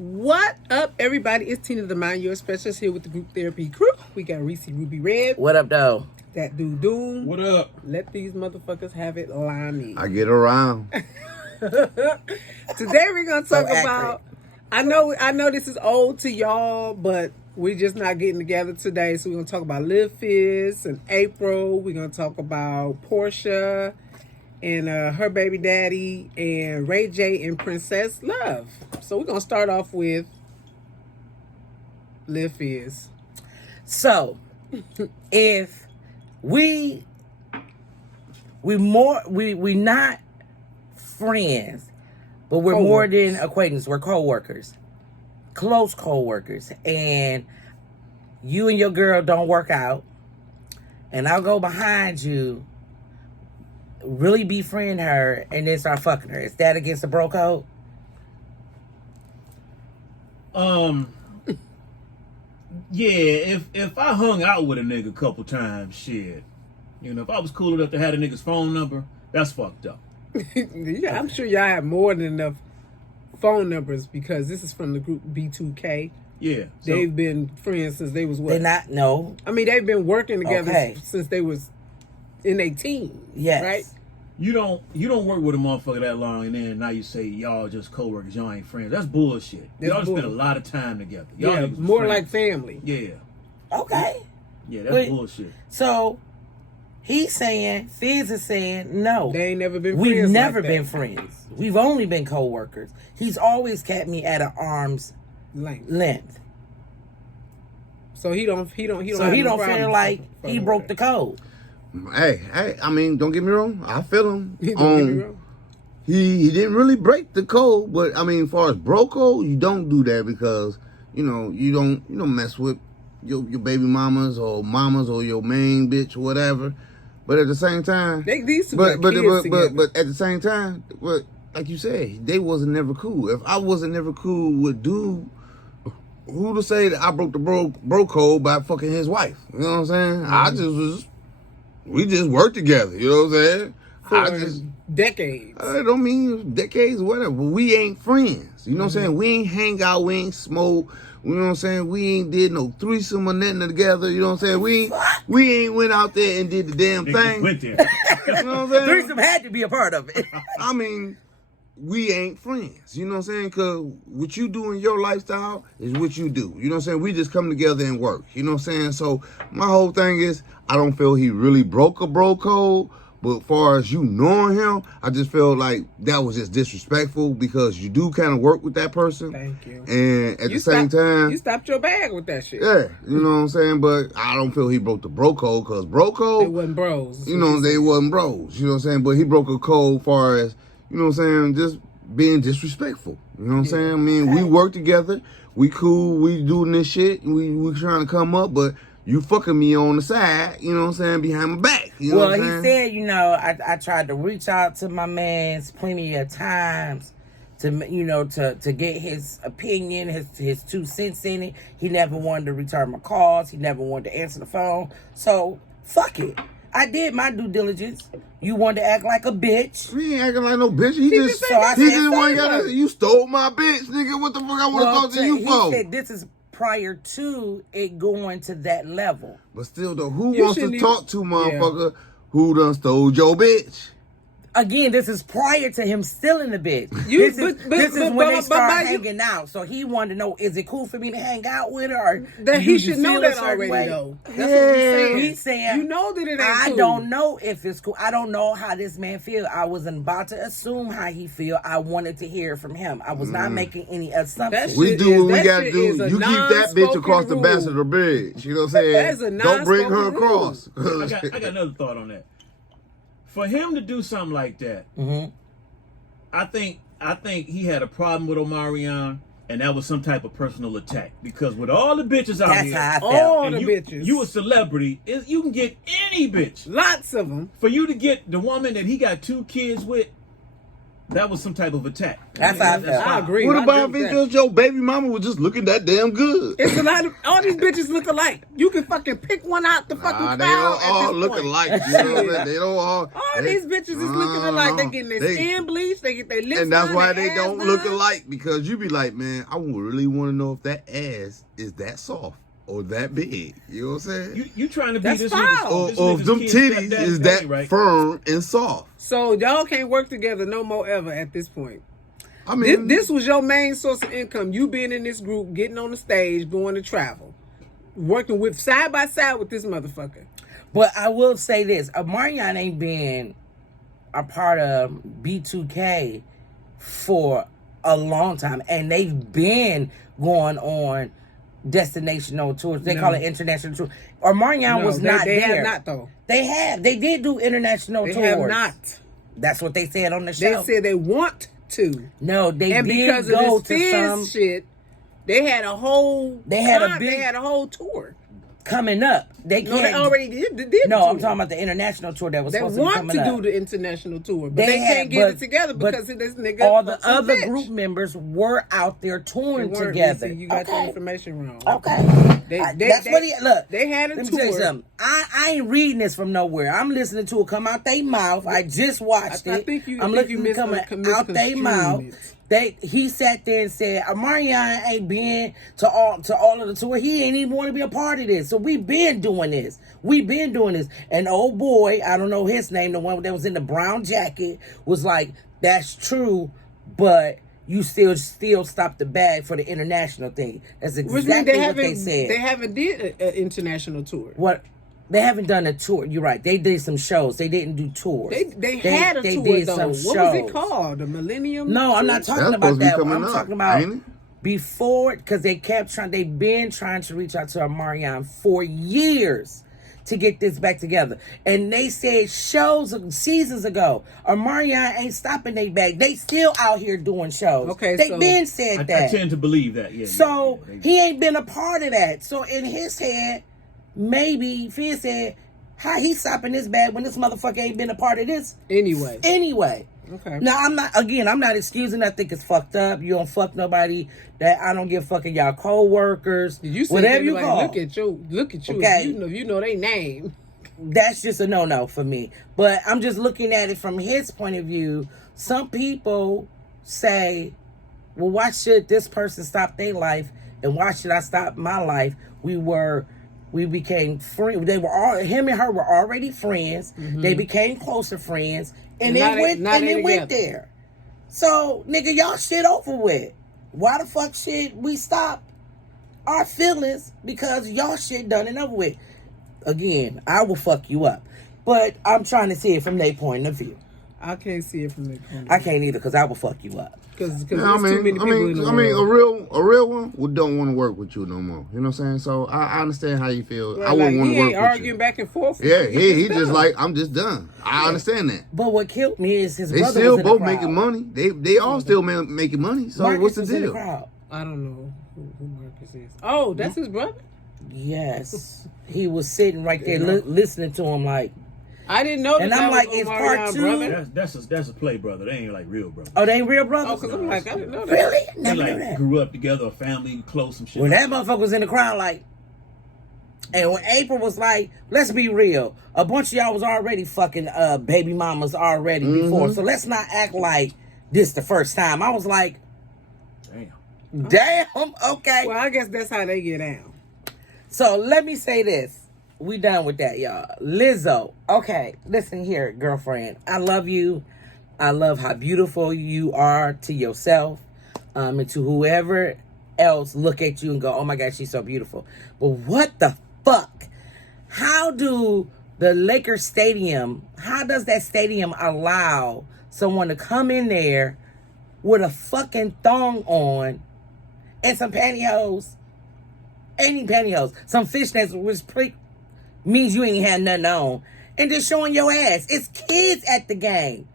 What up, everybody? It's Tina the Mind Your Specialist here with the Group Therapy crew. We got Reese Ruby Red. What up, though? That dude Doom. What up? Let these motherfuckers have it, Lonnie. I get around. Today we're gonna talk So about. I know this is old to y'all, but we're just not getting together today. So we're gonna talk about Liv Fizz and April. We're gonna talk about Portia and her baby daddy and Ray J and Princess Love. So we're gonna start off with Liv Fizz. So, if we not friends, but we're more than acquaintances. We're co-workers, close co-workers, and you and your girl don't work out, and I'll go behind you, really befriend her, and then start fucking her. Is that against the bro code? Yeah, if I hung out with a nigga a couple times, shit. You know, if I was cool enough to have a nigga's phone number, that's fucked up. Yeah, I'm sure y'all have more than enough phone numbers because this is from the group B2K. Yeah. They've been friends since they was what? They're not, no. I mean, they've been working together Okay. since they was in their teens. Yes. Right? You don't work with a motherfucker that long and then now you say y'all just co-workers, y'all ain't friends. That's bullshit. That's y'all bull. spend a lot of time together. Y'all Yeah, niggas was more friends. like family. Yeah. Okay. Yeah, that's Wait. bullshit. So, he's saying, Fizz is saying, no. They ain't never been We've friends. never like been that. friends. We've only been co-workers. He's always kept me at an arm's length. So he don't So have he no don't problem feel like fucking he with broke her. the code. Hey, I mean, don't get me wrong. I feel him. Don't get me wrong. He didn't really break the code, but I mean, as far as bro code, you don't do that because you don't mess with your baby mamas or your main bitch or whatever. But at the same time, These two but got kids together. but at the same time, but like you said, they wasn't never cool. If I wasn't never cool with dude, who to say that I broke the bro code by fucking his wife? You know what I'm saying? We just worked together. You know what I'm saying? For decades. I don't mean decades, whatever. But we ain't friends. You know what I'm saying? We ain't hang out. We ain't smoke. You know what I'm saying? We ain't did no threesome or nothing together. You know what I'm saying? We ain't went out there and did the damn Niggas thing. went there. You know what I'm saying? Threesome had to be a part of it. I mean, we ain't friends. You know what I'm saying? Because what you do in your lifestyle is what you do. You know what I'm saying? We just come together and work. You know what I'm saying? So my whole thing is, I don't feel he really broke a bro code. But as far as you knowing him, I just feel like that was just disrespectful because you do kind of work with that person. Thank you. And at the same time, you stopped your bag with that shit. yeah, you know what I'm saying? But I don't feel he broke the bro code because bro They code, wasn't bros. you know, they wasn't bros. You know what I'm saying? But he broke a code as far as, you know what I'm saying, just being disrespectful. You know what I'm saying? I mean, we work together. We cool. We doing this shit. We trying to come up, but you fucking me on the side, you know what I'm saying, behind my back. You know Well, what I'm he saying? said, I tried to reach out to my man's plenty of times to get his opinion, his 2 cents in it. He never wanted to return my calls. He never wanted to answer the phone. So, fuck it. I did my due diligence. You wanted to act like a bitch. He ain't acting like no bitch. He just So I he said, just fuck got it. you stole my bitch, nigga. What the fuck I want to talk to you he for? said this is prior to it going to that level. But still though, who You wants to shouldn't talk to motherfucker who done stole your bitch? Again, this is prior to him stealing the bitch. You- This is but- when but- they but start by you- hanging out. So he wanted to know, is it cool for me to hang out with her? Or That do he you should feel know a that certain already, way? though. That's what he's saying. He's saying, You know that it ain't I cool. don't know if it's cool. I don't know how this man feel. I wasn't about to assume how he feel. I wanted to hear from him. I was not making any assumptions. That We shit do what we that gotta shit do. is a You keep that bitch across the non-spoken Ambassador Bridge. You know what I'm saying? That is a Don't bring her non-spoken rule. across. I got another thought on that. For him to do something like that, I think he had a problem with Omarion, and that was some type of personal attack. Because with all the bitches out That's here, how I felt. All and the you, bitches. you a celebrity, you can get any bitch. Lots of them. For you to get the woman that he got 2 kids with, that was some type of attack. That's how I felt. I agree. What I about agree with if that. your baby mama was just looking that damn good? It's a lot of all these bitches look alike. You can fucking pick one out the fucking Nah, crowd they don't at all this look point. alike. You know what I'm saying? They don't all. All these bitches is looking alike. They getting their skin bleached. They get their lips And that's done, why their they ass don't done. look alike, because you be like, man, I really want to know if that ass is that soft or that big. You know what I'm saying? You trying to be That's this foul. nigga's, Or this if them nigga's kid's titties stepdaddy, is that right? firm and soft. So y'all can't work together no more ever at this point. I mean, This was your main source of income. You being in this group, getting on the stage, going to travel, working with side by side with this motherfucker. But I will say this: Omarion ain't been a part of B2K for a long time, and they've been going on destinational tours. They call it international tour. Omarion was not they there. have not though. They did do international They tours. have not. That's what they said on the They show. said they want to. No, they And did because go of this to some Fizz shit, they had a whole They had a whole tour. coming up. They No, can't. they already did the No, tour. I'm talking about the international tour that was They supposed to be want coming to up. do the international tour, but They they had- can't get but- it together but because of this nigga. All the some other bitch. group members were out there They touring weren't, together. Reese, you got your Okay. information wrong. Okay. That's what he look. They had a Let me tell you tour. something. I ain't reading this from nowhere. I'm listening to it come out their mouth. I just watched I it. think you- I'm I think you looking to come out their misconstruing mouth. it. He sat there and said, Omarion ain't been to all of the tour. He ain't even want to be a part of this. So we've been doing this. And old boy, I don't know his name, the one that was in the brown jacket, was like, that's true, but you still stop the bag for the international thing. That's Which means exactly what they said. They haven't did an international tour. What? They haven't done a tour. You're right. They did some shows. They didn't do tours. They had a tour did though. some What was it shows. called? The Millennium? No, I'm Tour? not talking That's about supposed to be that one. coming I'm up, talking about ain't it? before, because they they've been trying to reach out to Omarion for years to get this back together. And they said seasons ago, Omarion ain't stopping their bag. They still out here doing shows. Okay, they so been said I that. tend to believe that. Yeah. So yeah. he ain't been a part of that. So in his head, maybe Fizz said, how he stopping this bag when this motherfucker ain't been a part of this Anyway. Okay. Now I'm not excusing. I think it's fucked up. You don't fuck nobody. That I don't give fucking y'all co-workers. Did you say whatever you like, call. look at you. Okay. You know they name. That's just a no-no for me. But I'm just looking at it from his point of view. Some people say, well, why should this person stop their life and why should I stop my life? We became friends. Him and her were already friends. Mm-hmm. They became closer friends, and Now they they went together. there. So, nigga, y'all shit over with. Why the fuck should we stop our feelings because y'all shit done and over with? Again, I will fuck you up, but I'm trying to see it from their point of view. I can't see it from that point. I can't either because I will fuck you up. Because Yeah, there's too many people in the world. a real one don't want to work with you no more. You know what I'm saying? So I understand how you feel. Yeah, I wouldn't like, want he to work ain't with arguing you. back and forth. Yeah, he done. just like, I'm just done. I understand that. But what killed me is his They brother still was in both the crowd. making money. They all still making money. So Marcus what's the was in deal? crowd. I don't know who Marcus is. Oh, that's his brother? Yes, he was sitting right there listening to him like. I didn't know that. And that I'm was like, it's Omarion part two? brother. That's a play brother. They ain't like real brothers. Oh, they ain't real brothers? Oh, because I'm like, I didn't know that. Really? They Never knew like that. grew up together, a family, close, some shit. When that motherfucker was in the crowd, like, and when April was like, let's be real, a bunch of y'all was already fucking baby mamas already before, so let's not act like this the first time. I was like, damn, okay. Well, I guess that's how they get down. So let me say this. We done with that, y'all. Lizzo. Okay, listen here, girlfriend. I love you. I love how beautiful you are to yourself, and to whoever else look at you and go, oh my God, she's so beautiful. But what the fuck? How do the Lakers stadium, how does that stadium allow someone to come in there with a fucking thong on and some pantyhose? Ain't pantyhose. Some fishnets, which means you ain't had nothing on. And just showing your ass. It's kids at the game.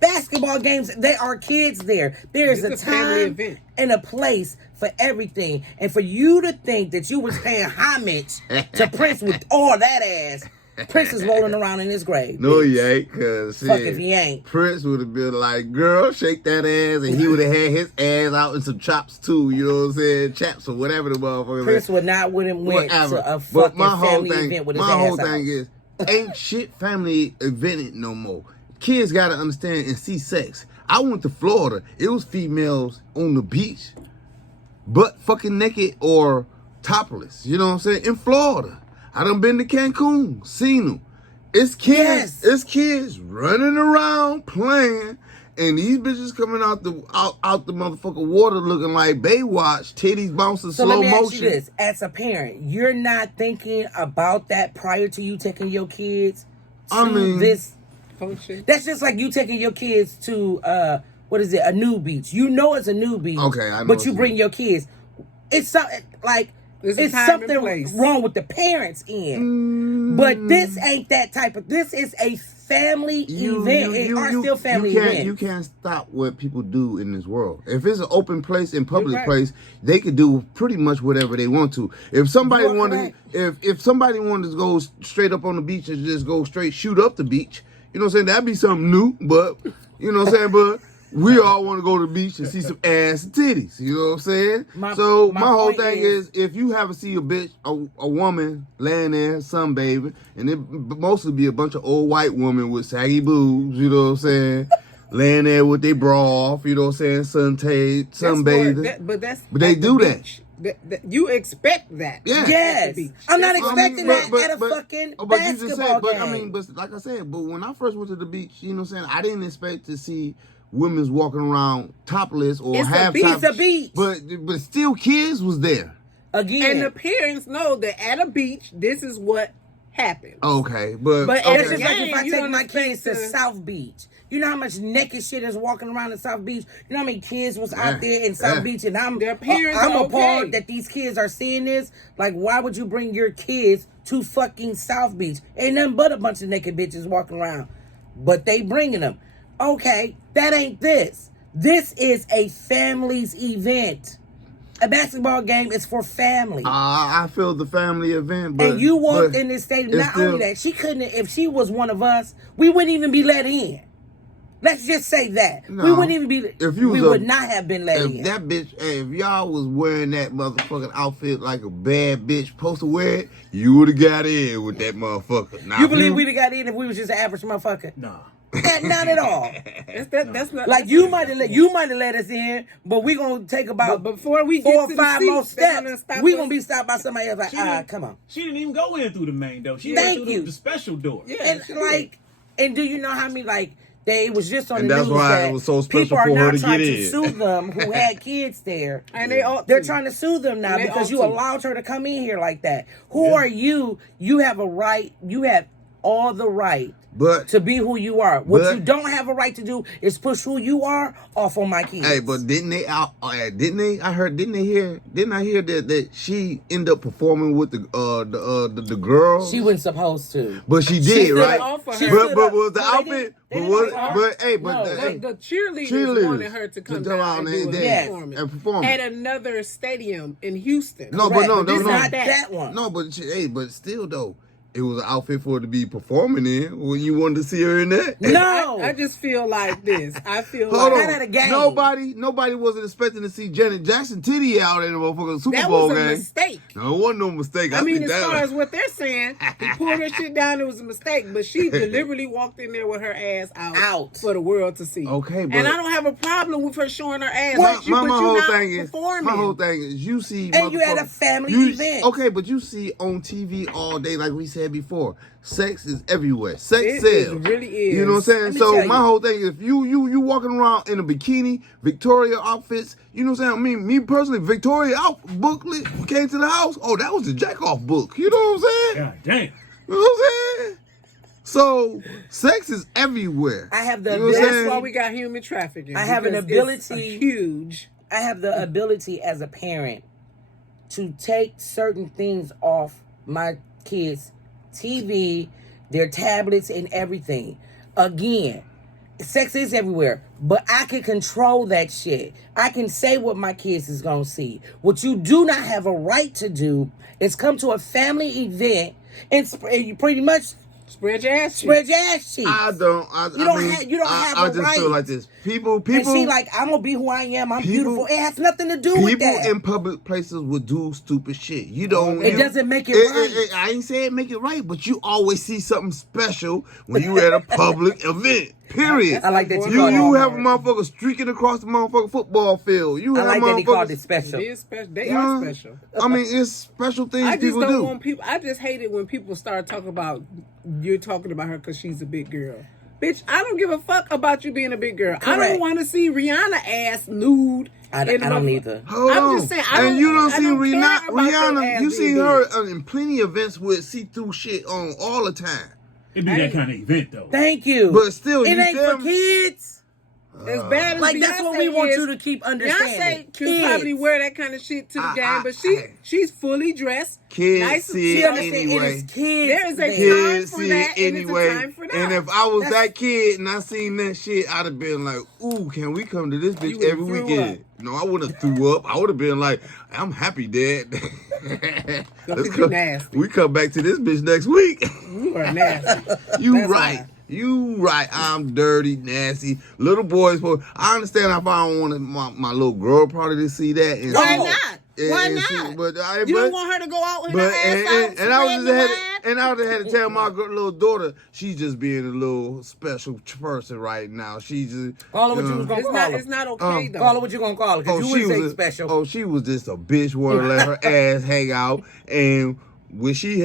Basketball games, there are kids there. There's It's a a family time event. and a place for everything. And for you to think that you was paying homage to Prince with all that ass, Prince is rolling around in his grave. No, bitch. he ain't, cause shit, Fuck if he ain't. Prince would have been like, girl, shake that ass, and he would have had his ass out in some chops too, you know what I'm saying? Chaps or whatever the motherfucker. Prince would not went Whatever. to a But fucking my whole family thing, event with his my ass whole out. thing is, ain't shit family evented no more. Kids gotta understand and see sex. I went to Florida. It was females on the beach, butt fucking naked or topless. You know what I'm saying? In Florida. I done been to Cancun, seen them. It's kids. Yes. It's kids running around playing, and these bitches coming out the motherfucking water looking like Baywatch, titties bouncing So slow let me ask motion. you this: as a parent, you're not thinking about that prior to you taking your kids to this function. That's just like you taking your kids to what is it? A new beach. You know it's a new beach. Okay, I know. But you bring your kids. It's something like it's something wrong with the parents end. But this ain't that type of. This is a family event. It are still family events. You can't stop what people do in this world. If it's an open place and public place, they could do pretty much whatever they want to. If somebody wanted, if somebody wanted to go straight up on the beach and just go straight shoot up the beach, you know what I'm saying? That'd be something new. But you know what I'm saying? But we all want to go to the beach and see some ass and titties. You know what I'm saying? My whole thing is, if you haven't seen a bitch, a woman laying there sunbathing, and it mostly be a bunch of old white women with saggy boobs, you know what I'm saying? Laying there with their bra off, you know what I'm saying? Sunbathing. But they do that. You expect that. Yeah. Yes. I'm not expecting that at a fucking basketball game. But like I said, but when I first went to the beach, you know what I'm saying? I didn't expect to see women's walking around topless or half It's a beach. But still kids was there. Again. And the parents know that at a beach, this is what happens. Okay. But it's just like if I take my kids to South Beach. You know how much naked shit is walking around in South Beach? You know how many kids was out there in South Beach? And I'm appalled that these kids are seeing this. Like, why would you bring your kids to fucking South Beach? Ain't nothing but a bunch of naked bitches walking around. But they bringing them. Okay, that ain't this. This is a family's event. A basketball game is for family. I feel the family event, but and you walked in this stadium. Not only that, she couldn't. If she was one of us, we wouldn't even be let in. Let's just say that we wouldn't even be. We would not have been let in. That bitch, if y'all was wearing that motherfucking outfit like a bad bitch supposed to wear it, you would have got in with that motherfucker. Now, you believe we'd have got in if we was just an average motherfucker? Nah. Not at all. That's not like you might have let us in, but we gonna take about before we 4 or 5 more steps. We gonna be stopped by somebody else. Like, come on. She didn't even go in through the main door. She went through the special door. Yeah, and do you know how many they was just on the that's news why that it was so special people are for now her to trying get to in. sue them who had kids there, and they're trying to sue them now because you allowed her to come in here like that. Who are you? You have a right. You have all the right. To be who you are. What you don't have a right to do is push who you are off on my kids. Hey, but didn't I hear that she ended up performing with the girl? She wasn't supposed to. But she did, right? But was the outfit? The cheerleaders wanted her to come down and perform at another stadium in Houston. No, Correct. but no, not that one. No, but but still though. It was an outfit for her to be performing in when you wanted to see her in that. No, I just feel like this. I feel not at a game. Nobody wasn't expecting to see Janet Jackson titty out in the motherfucking Super Bowl game. That was a mistake. No, it wasn't no mistake. I mean, as far as what they're saying, he pulled her shit down. It was a mistake, but she deliberately walked in there with her ass out for the world to see. Okay, but and I don't have a problem with her showing her ass. My whole thing is, you see, and you had a family event. Okay, but you see on TV all day, like we said before, sex is everywhere. Sex sells. It really is. You know what I'm saying? So my whole thing is, if you walking around in a bikini, Victoria outfits, you know what I'm saying? I mean, me personally, Victoria booklet came to the house. Oh, that was the jack off book. You know what I'm saying? God damn. You know what I'm saying? So sex is everywhere. I have the. That's why we got human trafficking. I have an ability. Huge. I have the ability as a parent to take certain things off my kids' TV, their tablets, and everything. Again, sex is everywhere, but I can control that shit. I can say what my kids is gonna see. What you do not have a right to do is come to a family event and you pretty much Spread your ass cheeks. Spread your ass cheeks. I don't. You don't have I a just right. feel like this. People. And she like, I'm gonna be who I am. I'm beautiful. It has nothing to do with People that. in public places would do stupid shit. You don't. It doesn't make it right. I ain't saying make it right, but you always see something special when you at a public event. Period. I like that You have a motherfucker streaking across the motherfucking football field. You I have like that he called it It special. is special. They are special. I mean, it's special things I just people don't do. want people. I just hate it when people start talking about you're talking about her because she's a big girl. Bitch, I don't give a fuck about you being a big girl. I Correct. don't want to see Rihanna ass nude. I don't either. Hold I'm on. just saying, and you don't I see don't care about your Rihanna. ass You being see big. her in plenty events with see-through shit on all the time. It'd be that kind of event, though. Thank you. But still, it you ain't tell for me- kids. As bad as Like Beyonce that's what we want is, you to keep understanding. Beyonce can probably wear that kind of shit to the game, but she's fully dressed. Kids nice see She it understand anyway. it is kids. There is a there. time Kids for see that, it and anyway. it's a time for that. And if I was That's- that kid and I seen that shit, I'd have been like, ooh, can we come to this bitch would've every threw weekend? No, I wouldn't have threw up. I would have been like, I'm happy, Dad. Let's go. Nasty. We come back to this bitch next week. You are nasty. You That's right. why. You right. I'm dirty, nasty. Little boys. I understand if I don't want my little girl probably to see that. And Why see- not? and- Why and not? see- but You don't want her to go out with her but ass and, out, and I was spreading just had the to, and I would have had to tell my little daughter she's just being a little special person right now. She just Call her what you was gonna It's call not. her. It's not okay though. Call her what you gonna call her, because you she wouldn't say was special. Oh, she was just a bitch. Want to let her ass hang out, and what she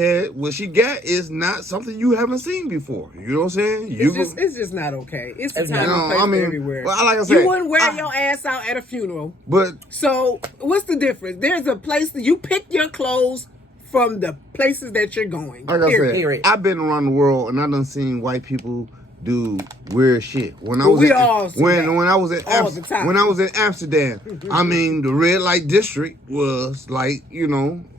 got is not something you haven't seen before. You know what I'm saying? It's just not okay. It's the time and place for everywhere. Well, like I said, you wouldn't wear your ass out at a funeral. But So what's the difference? There's a place that you pick your clothes from the places that you're going. like I said, Period. I've been around the world and I done seen white people do weird shit. When I was we all see that. when I was in All the time. when I was in Amsterdam, I mean the red light district was like,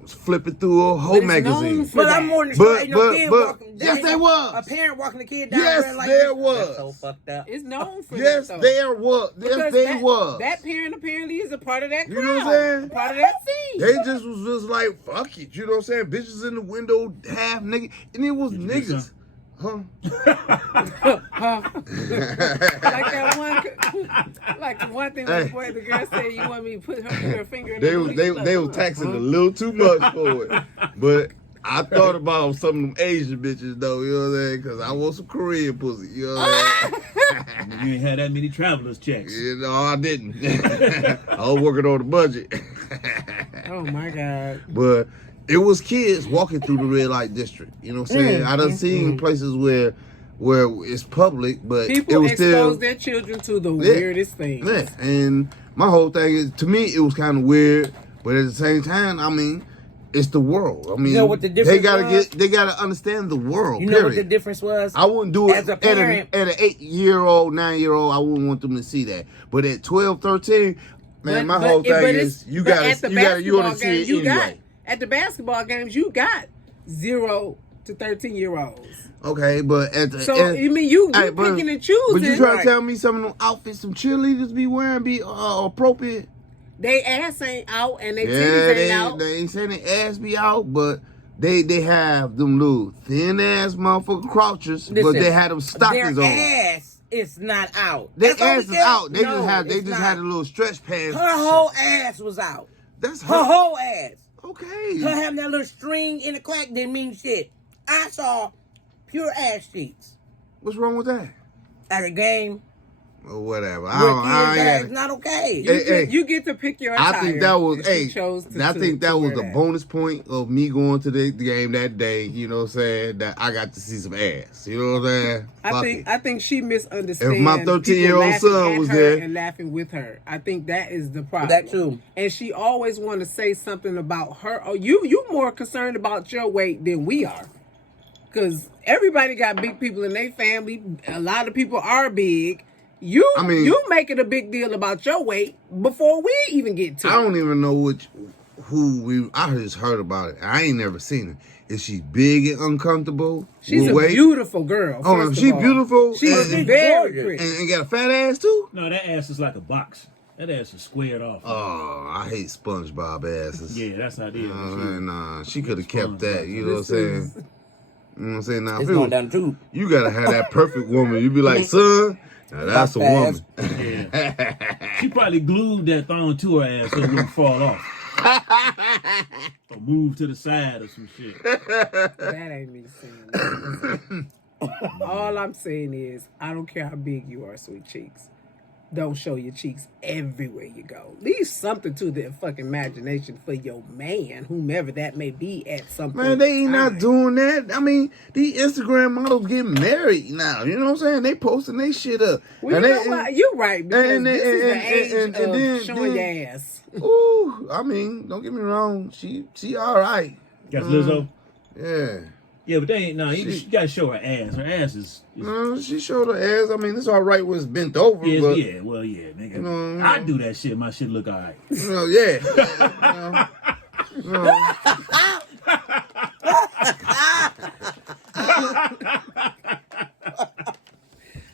flipping through a whole But it's magazine. known for But that. I'm more than sure ain't no kid but walking. yes, there was. A parent walking the kid down Yes, there like there this. was. That's so fucked up. It's known for Yes, that. though. there was. Yes, Because they was. That parent apparently is a part of that crowd. You know what I'm saying? A part of that scene. They just was just like, fuck it. You know what I'm saying? Bitches in the window, half nigga. And it was Did you do niggas. something? Huh? Like that one, like the one thing where the girl said, "You want me to put her finger in They the was booty?" they was taxing a little too much for it. But I thought about some of them Asian bitches though, you know what I'm saying? Because I want some Korean pussy, you know what I'm saying? You ain't had that many travelers checks. I didn't. I was working on the budget. Oh my god! But it was kids walking through the red light district. You know what I'm saying? I done seen places where it's public, but People it was expose still their children to the weirdest things. yeah. And my whole thing is, to me, it was kind of weird, but at the same time, I mean, it's the world. I mean, You know what the difference was? they gotta understand the world. You know what the period. difference was? I wouldn't do it As a at parent- an 8-year-old, 9-year-old. I wouldn't want them to see that. But at 12, 13, man, my whole thing is you gotta at the you want basketball to see it games, anyway. At the basketball games, you got 0 to 13-year-olds. Okay, but at the So I mean, you picking and choosing. But you trying Right. to tell me some of them outfits some cheerleaders be wearing be appropriate? They ass ain't out and they Yeah, titties ain't out. they ain't saying their ass be out, but they have them little thin ass motherfucking crouchers, but Listen, they had them stockings their on. ass is not out. Their That's all we ass is care. out. They No, just it's not. had a little stretch pants. Her whole ass was out. That's Her whole ass. Okay. Her having that little string in the crack didn't mean shit. I saw pure ass cheeks What's wrong with that? at a game. Or whatever. With I kids, ain't it's not okay. Hey, You get to pick your attire. I think that was and she chose to- I think to that was wear the that. bonus point of me going to the game that day. You know what I'm saying? That I got to see some ass. You know what I'm saying? Fuck it. I think she misunderstands. If my 13-year-old people laughing son at was her there- and laughing with her, I think that is the problem. That too. And she always want to say something about her. Oh, you more concerned about your weight than we are, because everybody got big people in their family. A lot of people are big. You make it a big deal about your weight before we even get to I it. don't even know I just heard about it. I ain't never seen it. Is she big and uncomfortable? She's with a weight? beautiful girl. Oh, first of she all. beautiful. She's and, very gorgeous. pretty. and got a fat ass too? No, that ass is like a box. That ass is squared off. Oh, I hate SpongeBob asses. Yeah, that's how it is. Nah, she could have kept that. You know what I'm saying? You know what I'm saying? Now, It's if it going was- down the tube. you gotta have that perfect woman. You be like, son, now that's a woman. Yeah. She probably glued that thong to her ass so it wouldn't fall off. Or move to the side or some shit. That ain't me saying that. All I'm saying is, I don't care how big you are, sweet cheeks. Don't show your cheeks everywhere you go. Leave something to the fucking imagination for your man, whomever that may be at some point. Man, they ain't in not time. doing that. I mean, these Instagram models getting married now. You know what I'm saying? They posting they shit up. Well, And you they- know what? You're right, because and- this is the and- age and of then- showing then- your ass. Ooh, I mean, don't get me wrong. She all right. That's Lizzo? Yeah. Yeah, but they ain't, no, you gotta show her ass. Her ass is She showed her ass. I mean, it's all right when it's bent over, yeah, but yeah, well, yeah, nigga. You know, I do that shit. My shit look alright. you know, yeah. You know,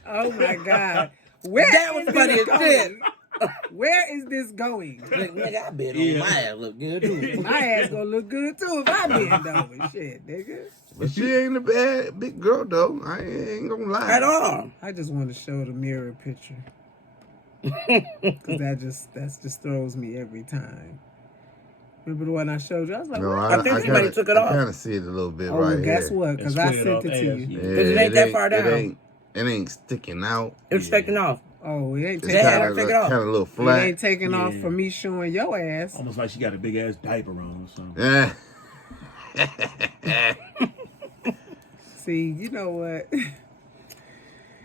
Oh my God. Where That was is funny this as going? shit. Where is this going? Look, nigga, I bet Yeah. on my ass look good too. My ass gonna look good too if I bend over. Shit, nigga. but she ain't a bad big girl though. I ain't gonna lie. At all. I just want to show the mirror picture. Cause that just throws me every time. Remember the one I showed you? I was like, No, what? I think somebody took it off. I kind of see it a little bit Oh, right well, guess here. what? Because I sent it to you. Yeah, Because it ain't that far down. It ain't sticking out. It's taken off. Oh, it ain't It's They taking had kind to of take it off. a little It flat. ain't taking off Yeah. for me showing your ass. Almost like she got a big ass diaper on or something. Yeah. See, you know what?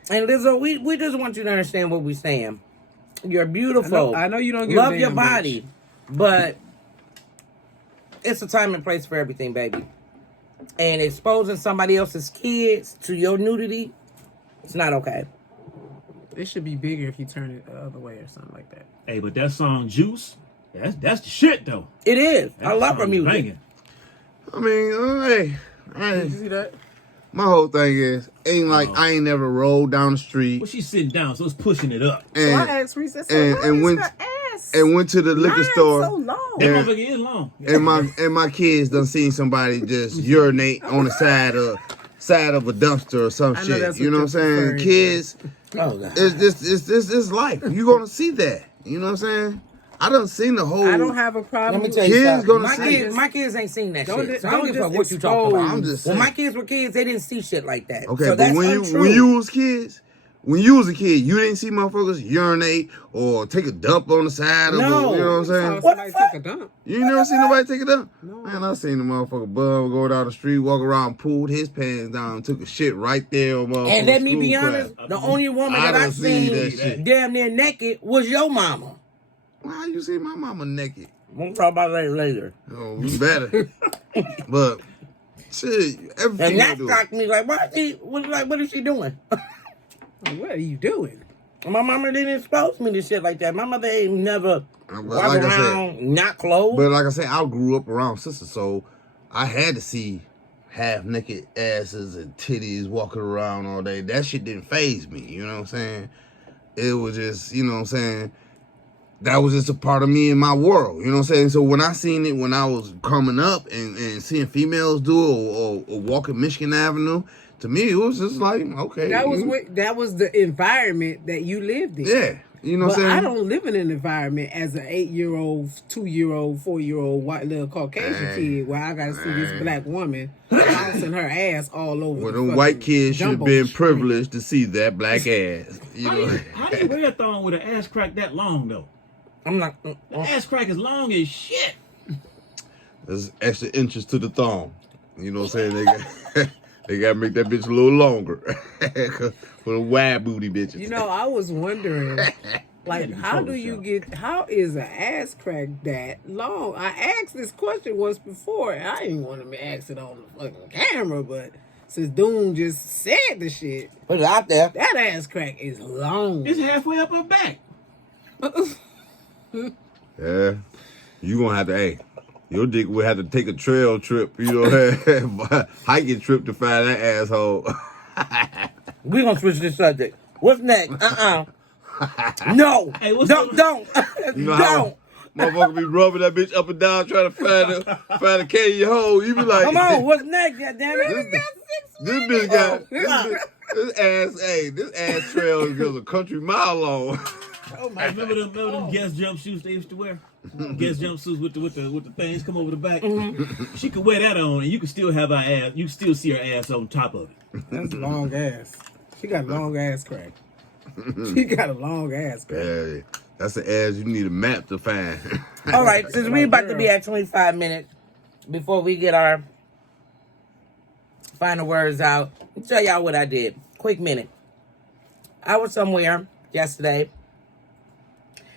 And Lizzo, we just want you to understand what we're saying. You're beautiful. I know you don't give a Love damn, your bitch. body, but it's a time and place for everything, baby. And exposing somebody else's kids to your nudity, it's not okay. It should be bigger if you turn it the other way or something like that. Hey, but that song Juice, that's the shit though. It is. That I love her song is music. banging. I mean, Did you see that? my whole thing is, ain't like I ain't never rolled down the street Well, she's sitting down, so it's pushing it up. So I and asked Reese, I said, and- why and is went- her ass and went to the liquor line store. so long? That Yeah. motherfucker is long. And my kids done seen somebody just urinate on the side of a dumpster or some I know shit. that's You what know you're what I'm saying? referring to. Kids, Oh, God. it's life. You gonna see that. You know what I'm saying? I done seen the whole. I don't have a problem. Let me tell you Kids something. gonna My see kids, it. my kids ain't seen that Don't shit. So just- I don't give a fuck don't what you talking about. expose. I'm just When saying. my kids were kids, they didn't see shit like that. Okay, so but that's when untrue. you was kids, when you was a kid, you didn't see motherfuckers urinate or take a dump on the side of a, No. you know what I'm I saw saying? What somebody the fuck? take a dump. You never seen nobody take a dump? No. Man, I seen the motherfucker bum go down the street, walk around, pulled his pants down, took a shit right there on motherfucker's And let me be school honest, crap. the only woman I that I done seen that seen shit. damn near naked was your mama. Why you see my mama naked? We'll talk about that later. Oh, you better. But shit, everything And you that do. shocked me. Like, what is she doing? What are you doing? My mama didn't expose me to shit like that. My mother ain't never But walk like I said, around not clothed. But like I said, I grew up around sisters, so I had to see half naked asses and titties walking around all day. That shit didn't faze me, you know what I'm saying? It was just, you know what I'm saying? That was just a part of me in my world, you know what I'm saying? So when I seen it when I was coming up and seeing females do it or walking Michigan Avenue, to me it was just like, okay. That was the environment that you lived in. yeah. You know what But I'm saying? I don't live in an environment as an 8-year-old, 2-year-old, 4-year-old white little Caucasian kid where I gotta see this black woman bouncing her ass all over. Well, the them fucking white kids should have jumbo been street. privileged to see that black ass. You know? How do you wear a thong with an ass crack that long though? I'm not. The ass crack is long as shit. There's extra inches to the thong. You know what I'm saying? They got to make that bitch a little longer for the wide booty bitches. You know, I was wondering, like, Had to be how do you Photoshop. how is an ass crack that long? I asked this question once before, and I didn't want to ask it on the fucking camera, but since Doom just said the shit, Put it out there. that ass crack is long. It's halfway up her back. Yeah. You going to have to, hey, your dick will have to take a trail trip, you know what I'm saying? Hiking trip to find that asshole. We're gonna switch this subject. What's next? No. Hey, what's don't. You know how Don't. motherfucker be rubbing that bitch up and down trying to find a candy hole. You be like, Come on. What's next? Goddammit. We got 6 This bitch got this ass trail goes a country mile long. Oh my Remember them Guess jumpsuits they used to wear? Guess jumpsuits with the things come over the back. She could wear that on, and you could still have her ass. You could still see her ass on top of it. That's long ass. She got long ass crack. She got a long ass crack. Yeah, that's the ass you need a map to find. All right, since we're about to be at 25 minutes before we get our final words out, I'll tell y'all what I did. Quick minute. I was somewhere yesterday,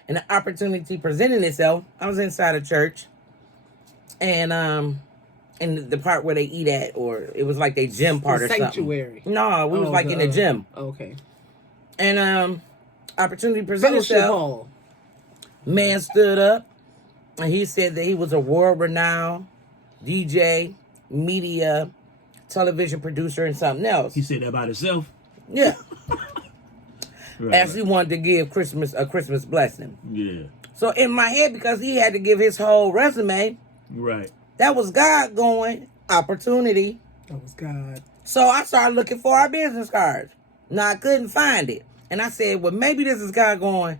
and the opportunity presented itself. I was inside a church, and in the part where they eat at, or it was like they gym part or sanctuary. something. No, we was like in the gym. Okay. And opportunity presented Fellowship itself. hall. Man stood up, and he said that he was a world-renowned DJ, media, television producer, and something else. He said that about himself. Yeah. Right, As he wanted to give a Christmas blessing. Yeah. So in my head, because he had to give his whole resume, Right. that was God going, opportunity. That was God. So I started looking for our business cards. Now I couldn't find it. And I said, well, maybe this is God going,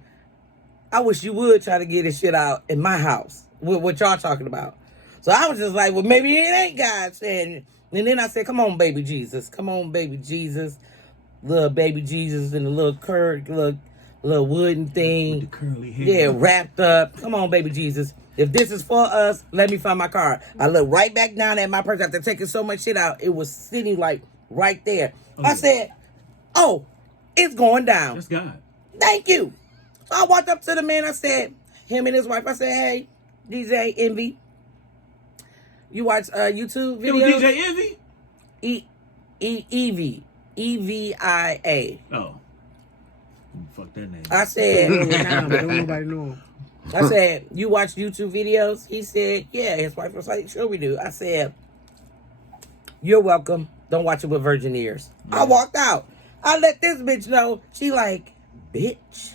I wish you would try to get this shit out in my house with what y'all talking about. So I was just like, well, maybe it ain't God saying. And then I said, come on, baby Jesus. Come on, baby Jesus. Little baby Jesus in the little wooden thing. With the curly hair. Yeah, wrapped up. Come on, baby Jesus. If this is for us, let me find my card. I looked right back down at my purse after taking so much shit out. It was sitting like right there. I said, oh, it's going down. That's God. Thank you. So I walked up to the man. I said, him and his wife, I said, hey, DJ Envy, you watch YouTube It was videos? DJ Envy? Evie. EVIA. Oh. Fuck that name. I said, Nah, but don't nobody know him. I said, you watch YouTube videos? He said, yeah. His wife was like, sure we do. I said, you're welcome. Don't watch it with virgin ears. I walked out. I let this bitch know. She like, bitch,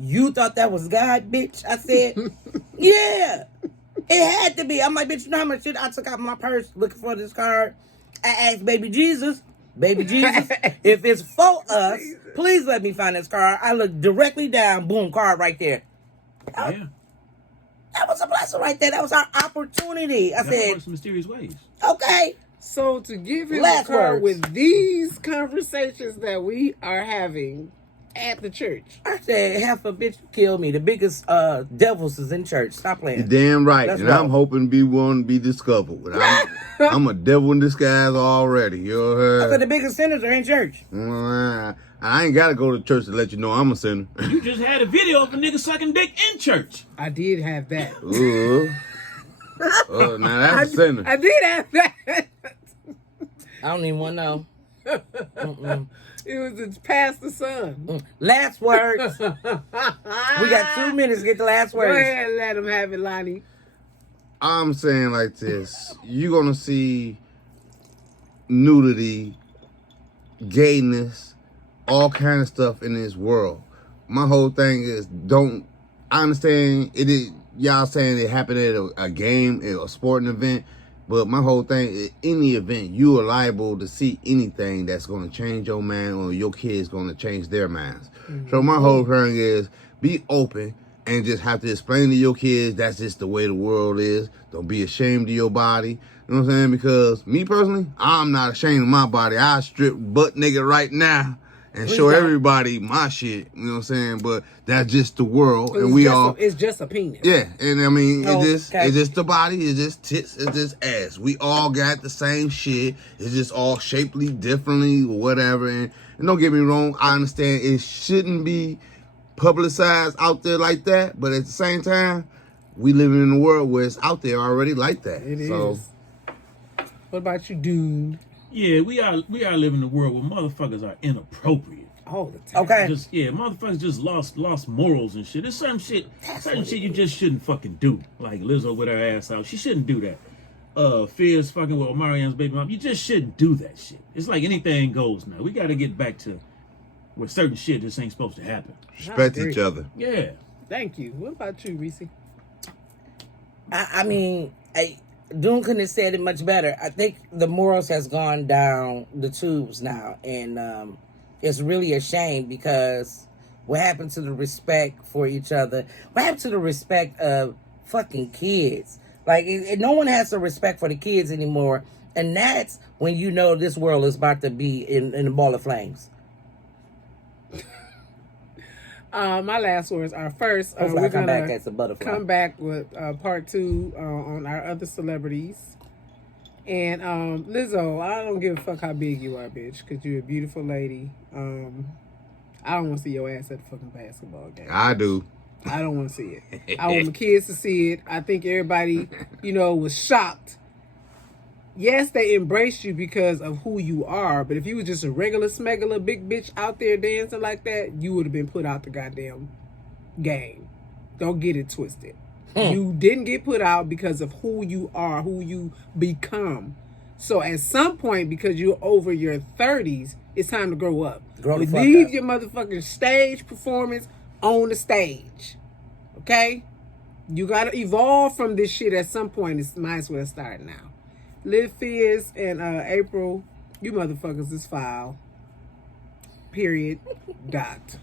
you thought that was God, bitch? I said, yeah. It had to be. I'm like, bitch, you know how much shit I took out my purse looking for this card? I asked baby Jesus, if it's for us, please let me find this card. I looked directly down, boom, card right there. Yeah. That was a blessing right there. That was our opportunity. I That said, works mysterious ways. okay. So to give him Last a card words. with these conversations that we are having at the church. I said, half a bitch killed me. The biggest devils is in church. Stop You're playing. damn right. Let's and go. I'm hoping to be one to be discovered. But I'm a devil in disguise already. You I heard? said, the biggest sinners are in church. I ain't got to go to church to let you know I'm a sinner. You just had a video of a nigga sucking dick in church. I did have that. Now that's a sinner. I did have that. I don't even want to know. It was the pastor's son. Last words. We got 2 minutes to get the last Go words. ahead and let him have it, Lonnie. I'm saying like this. You're going to see nudity, gayness, all kind of stuff in this world. My whole thing is I understand it is y'all saying it happened at a game, a sporting event, but my whole thing is any event, you are liable to see anything that's going to change your mind or your kids going to change their minds. Mm-hmm. So my whole thing is be open and just have to explain to your kids that's just the way the world is. Don't be ashamed of your body. You know what I'm saying? Because me personally, I'm not ashamed of my body. I strip butt naked right now and show everybody my shit. You know what I'm saying? But that's just the world. And It's just a penis. Yeah. And I mean, it's Okay. just the body. It's just tits. It's just ass. We all got the same shit. It's just all shapely differently or whatever. And don't get me wrong. I understand it shouldn't be publicized out there like that. But at the same time, we living in a world where it's out there already like that. It so, is. What about you, dude? Yeah, we are living in a world where motherfuckers are inappropriate. All the time. Okay. Motherfuckers just lost morals and shit. There's certain shit you just shouldn't fucking do. Like Lizzo with her ass out. She shouldn't do that. Fierce fucking with Omarion's baby mom. You just shouldn't do that shit. It's like anything goes now. We gotta get back to where certain shit just ain't supposed to happen. respect agree. each other. Yeah. Thank you. What about you, Reese? I mean, Dune couldn't have said it much better. I think the morals has gone down the tubes now, and it's really a shame because what happened to the respect for each other? What happened to the respect of fucking kids? Like, no one has the respect for the kids anymore, and that's when you know this world is about to be in a ball of flames. My last words are first. Hopefully We're I come gonna back as a butterfly. come back with part 2 on our other celebrities. And Lizzo, I don't give a fuck how big you are, bitch, because you're a beautiful lady. I don't want to see your ass at the fucking basketball game. I do. I don't want to see it. I want my kids to see it. I think everybody, was shocked. Yes, they embraced you because of who you are, but if you was just a regular smegular big bitch out there dancing like that, you would have been put out the goddamn game. Don't get it twisted. You didn't get put out because of who you are, who you become. So at some point, because you're over your 30s, it's time to grow up. Grow the fuck Leave up. your motherfucking stage performance on the stage. Okay? You gotta evolve from this shit at some point. It might as well start now. Liv Fizz and April, you motherfuckers is foul. Period. Dot.